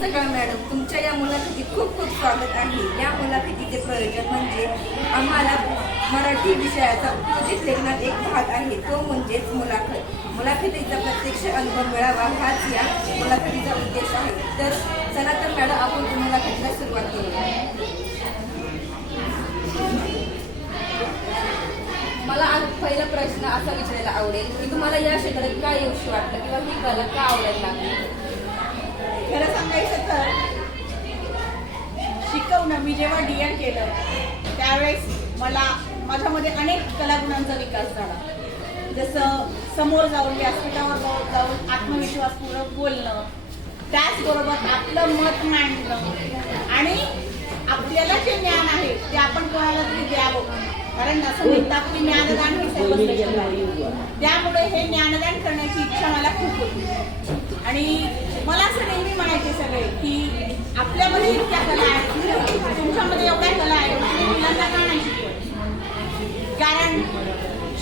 सकाळ मॅडम. तुमच्या या मुलाखतीत खूप खूप स्वागत आहे. या मुलाखतीचे प्रयोजन म्हणजे आम्हाला मराठी विषयाचा उपयोजित लेखनात एक भाग आहे. तो म्हणजेच मुलाखत. मुलाखतीचा प्रत्यक्ष अनुभव मिळावा हाच या मुलाखतीचा उद्देश आहे. तर चला तर मॅडम आपण मुलाखतीला सुरुवात करू मला आज पहिला प्रश्न असा विचारायला आवडेल की तुम्हाला या क्षेत्रात काय येऊशी वाटलं किंवा ही कला का आवडायला लागली? खरं सांगायचं तर शिकवणं मी जेव्हा डी एड केलं त्यावेळेस मला माझ्यामध्ये अनेक कलागुणांचा विकास झाला. जसं समोर जाऊन व्यासपीठावर जाऊन आत्मविश्वासपूर्वक बोलणं त्याचबरोबर आपलं मत मांडणं आणि आपल्याला जे ज्ञान आहे ते आपण कोणाला तरी द्यावं. कारण असं म्हणतात आपली ज्ञानदान हे त्यामुळे हे ज्ञानदान करण्याची इच्छा मला खूप होती. आणि मला असं नेहमी म्हणायचे सगळे की आपल्यामध्ये इतक्या कला आहेत म्हणजे तुमच्यामध्ये एवढ्या कला आहेत म्हणजे मुलांना का नाही शिकवत? कारण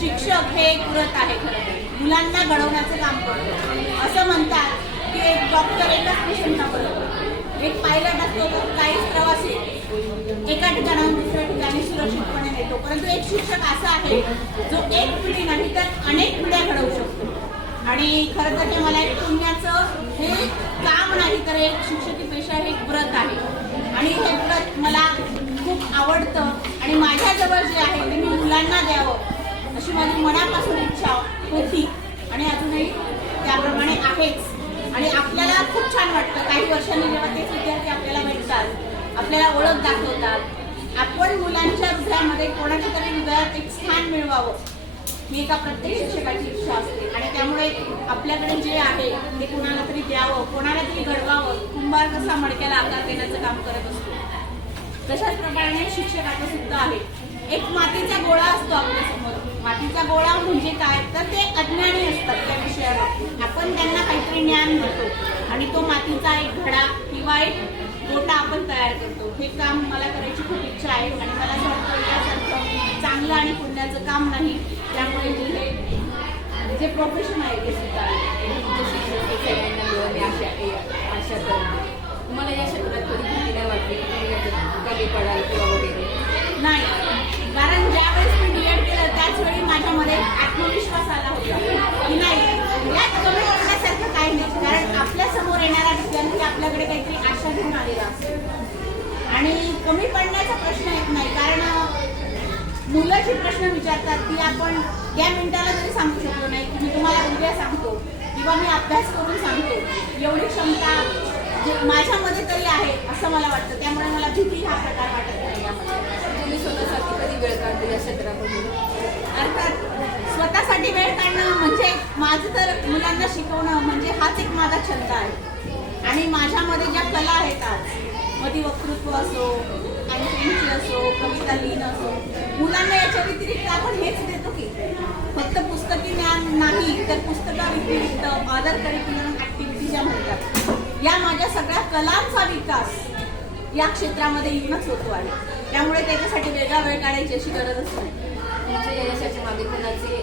शिक्षक हे एक व्रत आहे खरं मुलांना घडवण्याचं काम करतो. असं म्हणतात की एक डॉक्टर एकाच पेशंटला बरोबर एक पायलट असतो तर काहीच प्रवासी एका ठिकाणाहून दुसऱ्या ठिकाणी सुरक्षितपणे नेतो. परंतु एक शिक्षक असा आहे जो एक पिढी नाही तर अनेक पिढ्या घडवू शकतो. आणि खरं तर हे मला एक पुण्याचं हे काम नाही तर एक शिक्षकी पेशा हे एक व्रत आहे. आणि हे व्रत मला खूप आवडतं. आणि माझ्याजवळ जे आहे ते मी मुलांना द्यावं अशी माझी मनापासून इच्छा होती. आणि अजूनही त्याप्रमाणे आहेच. आणि आपल्याला खूप छान वाटतं. काही वर्षांनी जेव्हा तेच विद्यार्थी आपल्याला भेटतात आपल्याला ओळख दाखवतात आपण मुलांच्या हृदयामध्ये कोणाच्या तरी हृदयात एक स्थान मिळवावं. ही एका प्रत्येक शिक्षकाची इच्छा असते. आणि त्यामुळे आपल्याकडे जे आहे ते कोणाला तरी द्यावं कोणाला तरी घडवावं कुंभार कसा मडक्याला आकार देण्याचं काम करत असतो. तशाच प्रकारे शिक्षकाचं सुद्धा आहे एक मातीचा गोळा असतो आपल्यासमोर मातीचा गोळा म्हणजे काय? तर ते अज्ञानी असतात त्या विषयावर. आपण त्यांना काहीतरी ज्ञान देतो आणि तो मातीचा एक घडा किंवा एक गोटा आपण तयार करतो. हे काम मला करायची खूप इच्छा आहे आणि मला असं वाटतं यासारखं चांगलं आणि पुण्याचं काम नाही. त्यामुळे मी हे जे प्रोफेशन आहे ते सुद्धा शिक्षण हे आशा करते तुम्हाला या क्षेत्रात कधी भीती नाही वाटली? की तुम्ही कमी पडाल किंवा वगैरे? नाही. विचारतात ती आपण त्या मिनिटाला जरी सांगू शकलो नाही. की मी तुम्हाला उद्या सांगतो किंवा मी अभ्यास करून सांगतो. एवढी क्षमता जे माझ्यामध्ये तरी आहे असं मला वाटतं. त्यामुळे मला भीती हा प्रकार वाटत नाही. तुम्ही स्वतःसाठी कधी वेळ काढतो या क्षेत्रामधून अर्थात स्वतःसाठी वेळ काढणं म्हणजे माझं तर मुलांना शिकवणं म्हणजे हाच एक माझा छंद आहे. आणि माझ्यामध्ये ज्या कला आहेत आज मग ती वक्तृत्व असो अँकरिंगची असो कविता लिहिणं असो. मुलांना याच्या व्यतिरिक्त आपण हेच देतो की फक्त पुस्तकी ज्ञान नाही तर पुस्तका व्यतिरिक्त अदर करिक्युलम ऍक्टिव्हिटी ज्या म्हणतात. या माझ्या सगळ्या कलांचा विकास या क्षेत्रामध्ये येऊनच होतो आहे. त्यामुळे त्याच्यासाठी वेगळा वेळ काढायची अशी गरजच नाही. तुमच्या या यशाच्या मागे कोणाचे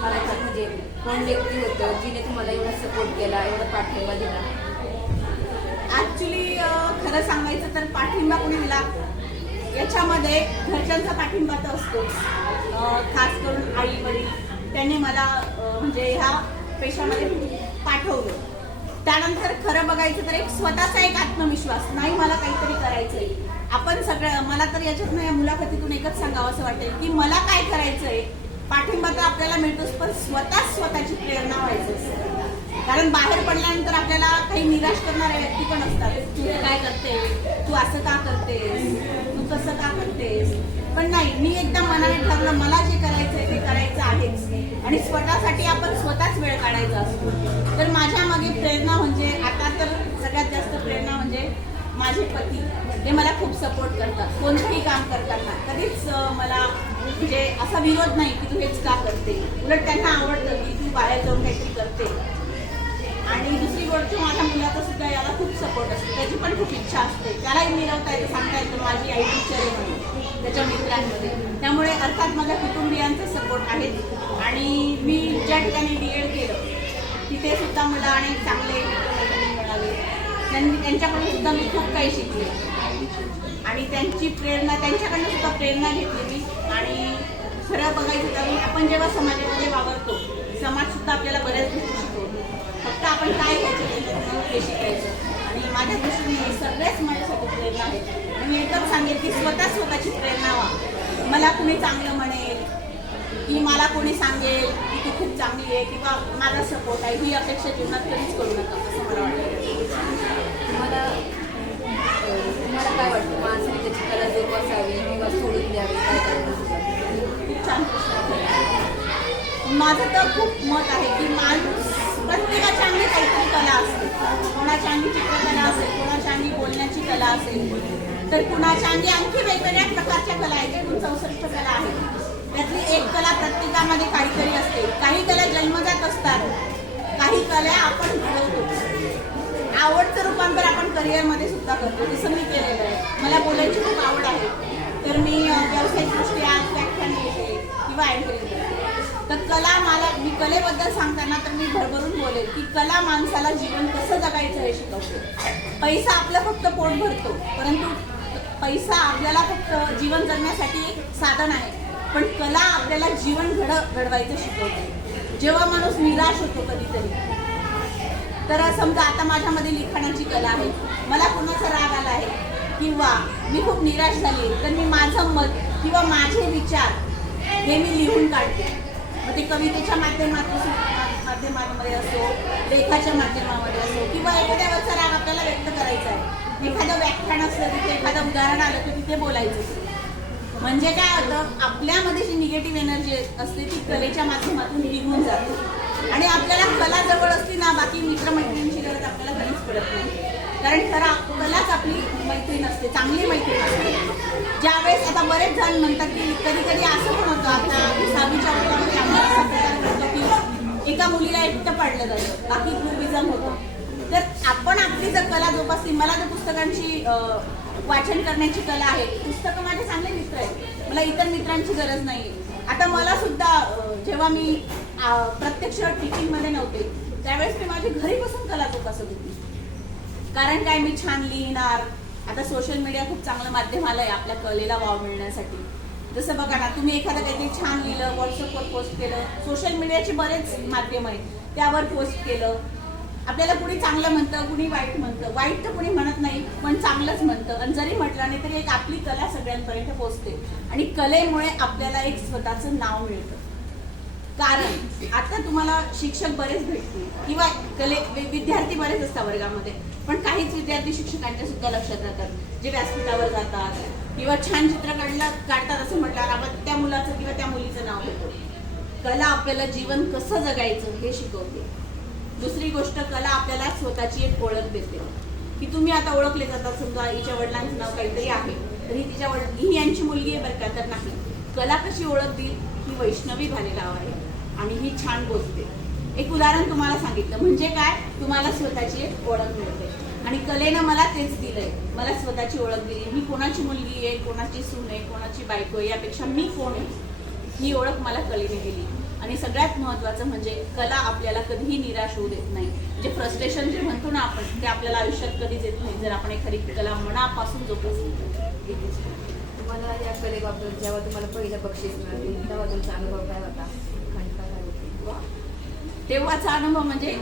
मला म्हणजे कोण व्यक्ती होतं जिने तुम्हाला एवढा सपोर्ट केला एवढा पाठिंबा दिला? ऍक्च्युली खरं सांगायचं तर पाठिंबा कोणी दिला याच्यामध्ये घरच्यांचा पाठिंबा तर असतो खास करून आई वडील त्यांनी मला म्हणजे ह्या पेशामध्ये पाठवलं. त्यानंतर खरं बघायचं तर एक स्वतःचा एक आत्मविश्वास नाही मला काहीतरी करायचंय. आपण सगळं मला तर याच्यातनं या मुलाखतीतून एकच सांगावं असं वाटेल की मला काय करायचंय? पाठिंबा तर आपल्याला मिळतोच पण स्वतःच स्वतःची प्रेरणा व्हायचं असतं कारण बाहेर पडल्यानंतर आपल्याला काही निराश करणाऱ्या व्यक्ती पण असतात. तू हे काय करते तू असं का करतेस? तू तसं का करतेस? पण नाही मी एकदा मनाने ठरलं मला जे करायचंय ते करायचं आहेच. आणि स्वतःसाठी आपण स्वतःच वेळ काढायचा असतो. तर माझ्या मागे प्रेरणा म्हणजे आता तर सगळ्यात जास्त प्रेरणा म्हणजे माझे पती. हे मला खूप सपोर्ट करतात. कोणतंही काम करताना. कधीच मला म्हणजे असा विरोध नाही की तू हेच का करते? उलट त्यांना आवडतं की तू बाहेर जाऊन काहीतरी करते. आणि दुसरी गोष्ट माझ्या मुलाचा सुद्धा याला खूप सपोर्ट असतो. त्याची पण खूप इच्छा असते. त्यालाही मिळवता येतं. सांगता येतं माझी आई टीचर आहे म्हणून. त्याच्या मित्रांमध्ये. त्यामुळे अर्थात माझ्या कुटुंबियांचा सपोर्ट आहे. आणि मी ज्या ठिकाणी डी एड केलं तिथे सुद्धा मला अनेक चांगले मिळाले. त्यांनी त्यांच्याकडून सुद्धा मी खूप काही शिकले. आणि त्यांची प्रेरणा त्यांच्याकडनं सुद्धा प्रेरणा घेतली मी आणि खरं बघायचं तर आपण जेव्हा समाजामध्ये वावरतो समाजसुद्धा आपल्याला बऱ्याच गोष्टी शिकवतो फक्त आपण काय घ्यायचं त्याच्यातनं हे शिकायचं आणि माझ्या दृष्टीने सगळेच माझ्यासाठी प्रेरणा आहे. आणि मी एकच सांगेल की स्वतः स्वतःची प्रेरणा व्हा. मला कुणी चांगलं म्हणेल की मला कोणी सांगेल की तू खूप चांगली आहे किंवा माझा सपोर्ट आहे ही अपेक्षा जीवनात कधीच करू नका असं मला वाटतं. अं, तुम्हाला काय वाटतं? माणसाने त्याची कला जोपासावी किंवा सोडून द्यावी काय करायला खूप छान प्रश्न. माझं तर खूप मत आहे की माणूस प्रत्येकाच्या अंगी काहीतरी कला असते कोणाच्या अंगी चित्रकला असेल कोणाच्या अंगी बोलण्याची कला असेल तर कुणाच्या अंगी आणखी वेगवेगळ्या प्रकारच्या कला आहेत. एकूण चौसष्ट कला आहेत त्यातली एक कला प्रत्येकामध्ये काहीतरी असते. काही कला जन्मजात असतात. काही कला आपण घडवतो. आवडचं रूपांतर आपण करिअरमध्ये सुद्धा करतो. जसं मी केलेलं आहे. मला बोलायची खूप आवड आहे. तर मी अ, व्यावसायिकदृष्ट्या व्याख्यान घेते किंवा अँकरिंग तर कला मला मी कलेबद्दल सांगताना तर मी भरभरून बोलेल की कला माणसाला जीवन कसं जगायचं हे शिकवते. पैसा आपलं फक्त पोट भरतो परंतु पैसा आपल्याला फक्त जीवन जगण्यासाठी एक साधन आहे. पण कला आपल्याला जीवन घड घडवायचं शिकवते. जेव्हा माणूस निराश होतो कधीतरी तर समजा आता माझ्यामध्ये लिखाणाची कला आहे. मला कोणाचा राग आला आहे? किंवा मी खूप निराश झाली तर मी माझं मत किंवा माझे विचार हे मी लिहून काढते. मग ते कवितेच्या माध्यमातून माध्यमामध्ये असो लेखाच्या माध्यमामध्ये असो किंवा एखाद्या एखाद्यावरचा राग आपल्याला व्यक्त करायचा आहे. एखादं व्याख्यान असलं तिथे एखादं उदाहरण आलं की तिथे बोलायचं. म्हणजे काय होतं आपल्यामध्ये जी निगेटिव्ह एनर्जी असते ती कलेच्या माध्यमातून निघून जाते. आणि आपल्याला कला जवळ असली ना बाकी मित्रमैत्रिणींची गरज आपल्याला कधीच पडत नाही. कारण खरा कलाच आपली मैत्रीण असते चांगली मैत्रीण असते. ज्यावेळेस आता बरेच जण म्हणतात की कधी कधी असं पण होतं आता सहावीच्या वर्षामध्ये आम्हाला प्रकार घडतो की एका मुलीला एकटं पाडलं जातं बाकी ग्रुपिझम होतं. तर आपण आपली जर कला जोपासली मला जर पुस्तकांची वाचन करण्याची कला आहे. पुस्तकं माझे चांगले मित्र आहेत. मला इतर मित्रांची गरज नाही आता मला सुद्धा जेव्हा मी प्रत्यक्ष टीचिंगमध्ये नव्हते त्यावेळेस मी माझी घरी बसून कला जोपासत होती. कारण काय मी छान लिहिणार. आता सोशल मीडिया खूप चांगलं माध्यम आलं आहे आपल्या कलेला वाव मिळण्यासाठी. जसं बघा ना तुम्ही एखादं काहीतरी छान लिहिलं व्हॉट्सअपवर पोस्ट केलं सोशल मीडियाचे बरेच माध्यम आहेत. त्यावर पोस्ट केलं. आपल्याला कुणी चांगलं म्हणतं कुणी वाईट म्हणतं. वाईट तर कुणी म्हणत नाही पण चांगलंच म्हणतं. आणि जरी म्हटलं नाही तरी एक आपली कला सगळ्यांपर्यंत पोचते आणि कलेमुळे आपल्याला एक स्वतःचं नाव मिळतं. कारण आता तुम्हाला शिक्षक बरेच भेटतील. किंवा कले विद्यार्थी बरेच असतात वर्गामध्ये. पण काहीच विद्यार्थी शिक्षकांच्या सुद्धा लक्षात राहतात. जे व्यासपीठावर जातात. किंवा छान चित्र काढला काढतात असं म्हटल्यावर आपण त्या मुलाचं किंवा त्या मुलीचं नाव घेतो कला आपल्याला जीवन कसं जगायचं हे शिकवते. दुसरी गोष्ट कला आपल्याला स्वतःची एक ओळख देते. की तुम्ही आता ओळखले जातात समजा हिच्या वडिलांचं नाव काहीतरी आहे. तर ही तिच्या वडील ही यांची मुलगी आहे बरं का तर नाही. कला कशी ओळख देईल ही वैष्णवी भालेराव आहे. आणि ही छान बोलते एक उदाहरण तुम्हाला सांगितलं. म्हणजे काय? तुम्हाला स्वतःची एक ओळख मिळते. आणि कलेनं मला तेच दिलंय. मला स्वतःची ओळख दिली. मी कोणाची मुलगी आहे कोणाची सून आहे कोणाची बायको आहे यापेक्षा मी कोण आहे? ही ओळख मला कलेने दिली आणि सगळ्यात महत्वाचं म्हणजे कला आपल्याला कधीही निराश होऊ देत नाही. म्हणजे फ्रस्ट्रेशन जे म्हणतो ना आपण ते आपल्याला आयुष्यात कधीच येत नाही. जर आपण एखादी कला मनापासून जोपासून तुम्हाला या कलेबाबत जेव्हा तुम्हाला पहिलं बक्षीस मिळाली तेव्हा तुमचा अनुभव काय होता? तेव्हाचा अनुभव म्हणजे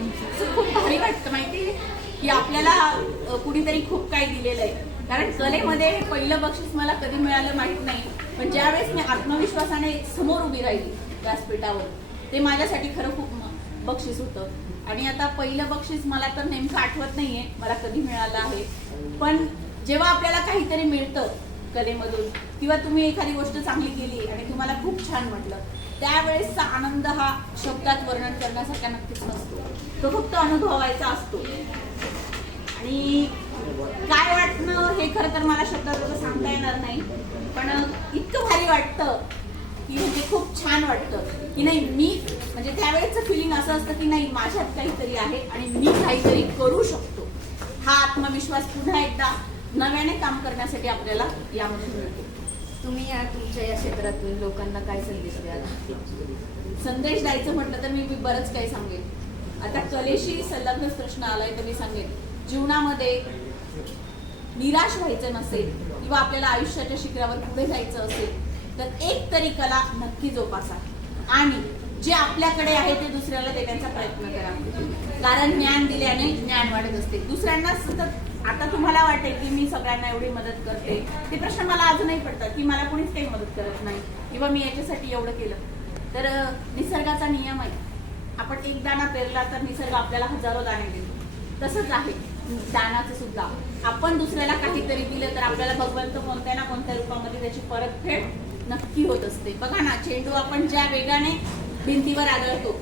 खूप भारी वाटतं माहिती की आपल्याला कुणीतरी खूप काही दिलेलं आहे कारण कलेमध्ये हे पहिलं बक्षीस मला कधी मिळालं माहीत नाही पण ज्यावेळेस मी आत्मविश्वासाने समोर उभी राहिली व्यासपीठावर ते माझ्यासाठी खरं खूप बक्षीस होतं. आणि आता पहिलं बक्षीस मला तर नेमकं आठवत नाहीये मला कधी मिळालं आहे. पण जेव्हा आपल्याला काहीतरी मिळतं कलेमधून किंवा तुम्ही एखादी गोष्ट चांगली केली आणि तुम्हाला खूप छान म्हटलं त्यावेळेसचा आनंद हा शब्दात वर्णन करण्यासारखा नक्कीच नसतो. तो फक्त अनुभवायचा असतो. आणि काय वाटणं हे खरं तर मला शब्दात असं सांगता येणार नाही. पण इतकं भारी वाटतं की म्हणजे खूप छान वाटतं की नाही मी म्हणजे त्यावेळेचं फिलिंग असं असतं की नाही माझ्यात काहीतरी आहे आणि मी काहीतरी करू शकतो. हा आत्मविश्वास पुन्हा एकदा नव्याने काम करण्यासाठी आपल्याला यामधून मिळतो. तुम्ही या तुमच्या या क्षेत्रातून लोकांना काय संदेश द्याल? संदेश द्यायचं म्हटलं तर मी बरंच काही सांगेन. आता कलेशी संलग्नच प्रश्न आलाय तर मी सांगेन. जीवनामध्ये निराश व्हायचं नसेल किंवा आपल्याला आयुष्याच्या शिखरावर पुढे जायचं असेल तर एक तरी कला नक्की जोपासा. आणि जे आपल्याकडे आहे ते दुसऱ्याला देण्याचा प्रयत्न करा. कारण ज्ञान दिल्याने ज्ञान वाढत असते. दुसऱ्यांना सतत आता तुम्हाला वाटेल की मी सगळ्यांना एवढी मदत करते. ते प्रश्न मला अजूनही पडतात की मला कोणीच काही मदत करत नाही किंवा मी याच्यासाठी एवढं केलं. तर निसर्गाचा नियम आहे. आपण एक दाणा पेरला तर निसर्ग आपल्याला हजारो दाणे देतो. तसंच आहे. दानाचं सुद्धा. आपण दुसऱ्याला काहीतरी दिलं तर आपल्याला भगवंत कोणत्या ना कोणत्या रूपामध्ये त्याची परतफेड नक्की होत असते. बघा ना चेंडू आपण ज्या वेगाने भिंतीवर आदळतो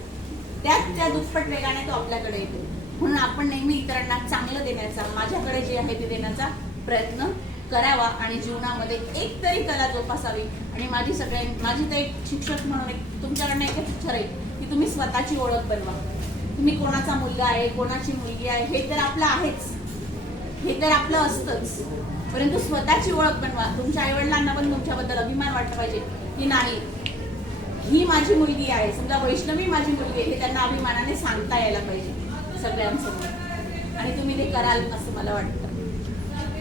त्याच त्या दुप्पट वेगाने तो आपल्याकडे येतो. म्हणून आपण नेहमी इतरांना चांगलं देण्याचा माझ्याकडे जे आहे ते देण्याचा प्रयत्न करावा आणि जीवनामध्ये एक तरी कला जोपासावी. आणि माझी सगळ्यां माझी तर एक शिक्षक म्हणून एक तुमच्याकडनं एकच इच्छा राहील की तुम्ही स्वतःची ओळख बनवा. तुम्ही कोणाचा मुलगा आहे कोणाची मुलगी आहे हे तर आपलं आहेच. हे तर आपलं असतंच. परंतु स्वतःची ओळख बनवा. तुमच्या आईवडिलांना पण तुमच्याबद्दल अभिमान वाटला पाहिजे की नाही ही माझी मुलगी आहे. समजा वैष्णवी माझी मुलगी आहे हे त्यांना अभिमानाने सांगता यायला पाहिजे. सगळ्यांसमोर. आणि तुम्ही ते कराल असं मला वाटतं.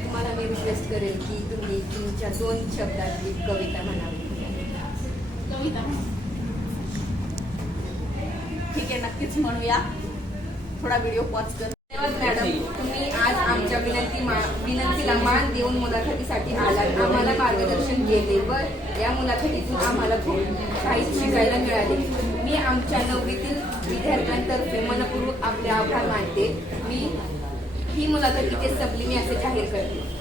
तुम्हाला मी रिक्वेस्ट करेल की तुम्ही तुमच्या दोन शब्दात एक कविता म्हणावी. कविता? ठीक आहे नक्कीच म्हणूया. थोडा व्हिडिओ पॉज कर. धन्यवाद मॅडम विनंती मा विनंतीला मान देऊन मुलाखतीसाठी आलात. आम्हाला मार्गदर्शन केले. व या मुलाखतीतून आम्हाला खूप काही शिकायला मिळाले. मी आमच्या नववीतील विद्यार्थ्यांतर्फे मनपूर्वक आपले आभार मानते. मी ही मुलाखत इथे संपली. मी असे जाहीर करते.